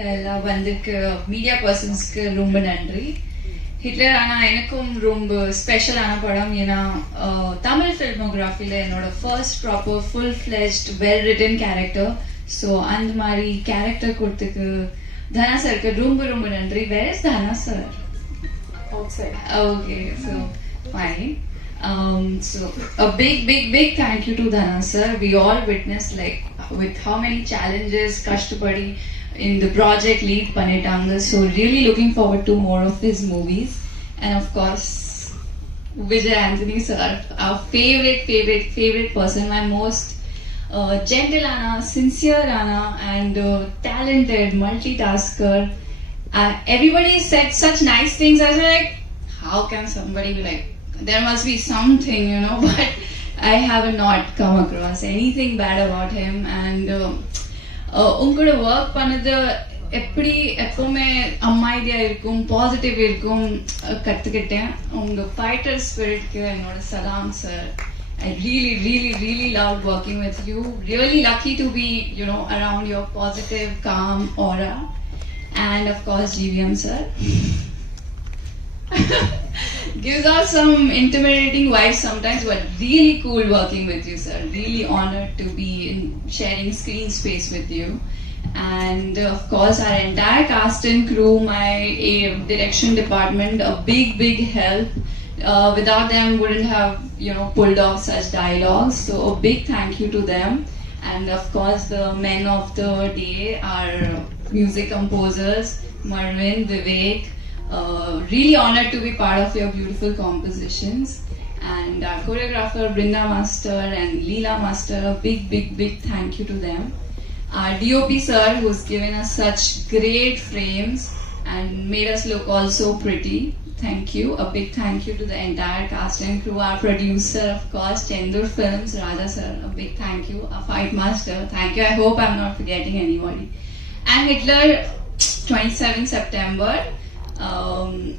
எல்லாம் வந்திருக்கு மீடியா பர்சன்ஸ்க்கு ரொம்ப நன்றி. ஹிட்லர் ஆனால் எனக்கும் ரொம்ப ஸ்பெஷலான படம். ஏன்னா தமிழ் ஃபில்மோகிராஃபியில் என்னோட first proper full fledged well written character. So அந்த மாதிரி கேரக்டர் கொடுத்துக்கு தனா சருக்கு ரொம்ப ரொம்ப நன்றி. Where is Dhana sir? Okay, so fine. So a big thank you to Dana sir. We all witnessed like with how many challenges Kashtapadi in the project lead Panitanga. So really looking forward to more of his movies. And of course Vijay Anthony sir, our favorite person, my most gentle Anna, sincere Anna, and talented multitasker. Everybody said such nice things. I was like, how can somebody be like, there must be something, you know, but I have not come across anything bad about him. And உங்களோட ஒர்க் பண்ணது எப்படி எப்பவுமே அமைதியா இருக்கும், பாசிட்டிவ் இருக்கும் கற்றுக்கிட்டேன். உங்க ஃபைட்டர் ஸ்பிரிட்க்கு என்னோட சலாம் sir. I really loved working with you. Really lucky to be, you know, around your positive, calm aura. And of course GVM sir. Gives out some intimidating vibes sometimes, but really cool working with you sir. Really honored to be sharing screen space with you. And of course our entire cast and crew, my direction department, a big help. Without them wouldn't have, you know, pulled off such dialogues. So a big thank you to them. And of course the men of the day, our music composers, Marvin, Vivek. Really honored to be part of your beautiful compositions. And our choreographer Brinda Master and Leela Master, a big thank you to them. Our DOP sir, who's given us such great frames and made us look all so pretty. Thank you. A big thank you to the entire cast and crew. Our producer, of course, Chendur Films, Raja sir. A big thank you. Our fight master, thank you. I hope I'm not forgetting anybody. And Hitler, 27 September.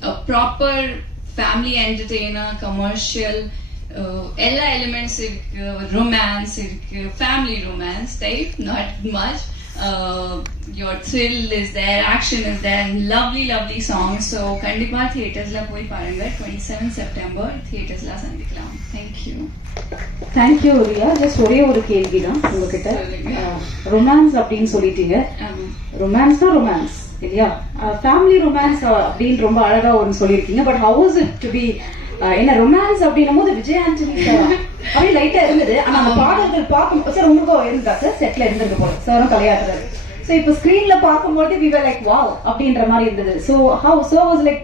A proper family entertainer, commercial, எல்லா எலிமெண்ட்ஸ் இருக்கு, ரொமான்ஸ் இருக்கு, family romance type, not much. Your thrill is there, action is there, and lovely songs. So கண்டிப்பா தியேட்டர்ஸ்ல போய் பாருங்க. 27 September தியேட்டர்ஸ்ல சந்திக்கலாம். Thank you Riya. ஜஸ்ட் ஒரே ஒரு கேள்வி தான் உங்ககிட்ட. ரொமான்ஸ் அப்படின்னு சொல்லிட்டீங்க. ரொமான்ஸ் இல்லையா? ஃபேமிலி ரொமான்ஸ் அப்படின்னு ரொம்ப அழகா ஒன்று சொல்லியிருக்கீங்க. But how was it to be என்ன ரொமான்ஸ் அப்படின்னும் போது விஜய் ஆண்டனி அப்படியே லைட்டா இருந்தது. ஆனா அந்த பாடல்கள் பார்க்கும் சார் உங்களுக்கும் இருந்தா சார் செட்ல இருந்திருக்கு போல சாரும் கலையாட்டுறாரு. ஸோ இப்போ ஸ்கிரீன்ல பார்க்கும்போது வி வர் லைக் வாவ் அப்படின்ற மாதிரி இருந்தது. So how so was like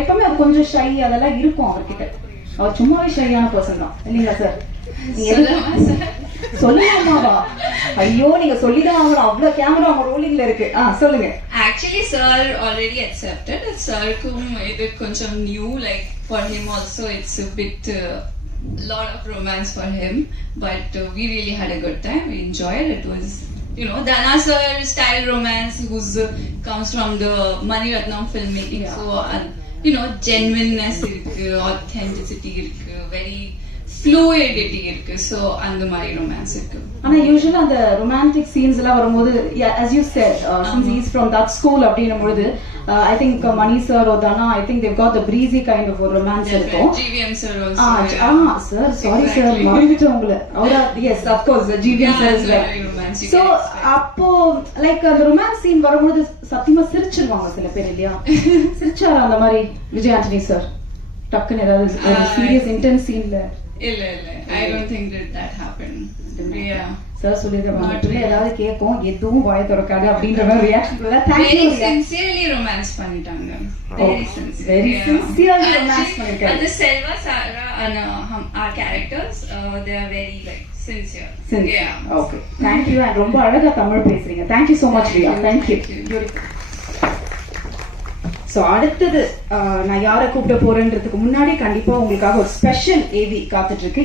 எப்பவுமே அது கொஞ்சம் ஷை அதெல்லாம் இருக்கும் அவர்கிட்ட. அவர் சும்மாவே ஷையான பர்சன் தான் இல்லைங்களா சார்? சொல்லலாமாவா? ஐயோ நீங்க சொல்லிதான் ஆகணும், அவ்வளவு கேமரா அவங்க ரோலிங்ல இருக்கு. சொல்லுங்க. Actually sir already accepted. Sirkum இது கொஞ்சம் new, like for him also it's a bit lot of romance for him, but we really had a good time. We enjoyed it. Was, you know, Dana sir style romance who's comes from the Mani Ratnam filmmaking. So you know, genuineness irukku, authenticity irukku, very fluidity இருக்கு. ஸோ அந்த மாதிரி ரொமான்ஸ் இருக்கு. ஆனா யூசுவலா அந்த romantic scenes எல்லாம் வரும்போது as you said since he is from that school அப்படின்னும் பொழுது I think Mani sir or Dana, I think they've got the breezy kind of a romance இருக்கும். GVM sir also. Sir sorry sir மறந்துட்டேன் உங்களை. அவரா yes of course GVM sir is there. So அப்போ like அந்த romance scene வரும்போது சத்தியமா சிரிச்சிருவாங்க சில பேர் இல்லையா? சிரிச்சாரா அந்த மாதிரி விஜய் ஆண்டனி சார் டக்குன்னு ஏதாவது சீரியஸ் இன்டென்ஸ் சீன்ல? இல்ல I don't think that happened. Yeah sir சொல்லிருக்காங்க ஏதாவது கேட்கும் எதுவும் வாய திறக்காது அப்படின்ற மாதிரி ரியாக்ஷன் பண்ணல. Thank you. Sincerely romance பண்ணிட்டாங்க. Very sincerely romance பண்ணிட்டாங்க. And the Selva Sara and our characters they are very like sincere. Yeah. Okay. Thank you. and ரொம்ப அழகா தமிழ் பேசுறீங்க. Thank you so much Riya. Thank you. So அடுத்தது நான் யாரை கூப்பிட போறேன்றதுக்கு முன்னாடி கண்டிப்பா உங்களுக்காக ஒரு ஸ்பெஷல் ஏவி காத்துட்டு இருக்கு.